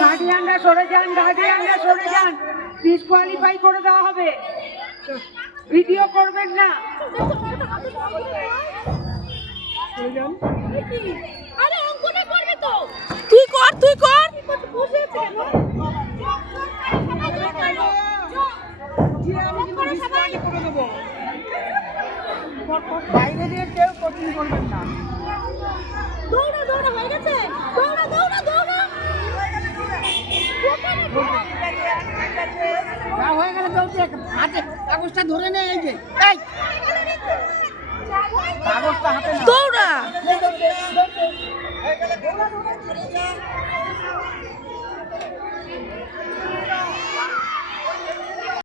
গার্ডিয়ানরা সরে যান, গার্ডিয়ানরা সরে যান, ডিসকোয়ালিফাই করে দেওয়া হবে। ভিডিও করবেন না। তুই কর, তুই কর। বাইরে দিয়ে কেউ কোচিং করবেন না। দৌড়া দৌড়া হয়ে গেছে, দৌড়া দৌড়া দৌড়া। হয়ে গেলে চলছে, হাতে কাগজটা ধরে নে। এই যে এই কাগজটা হাতে নাও। দৌড়া।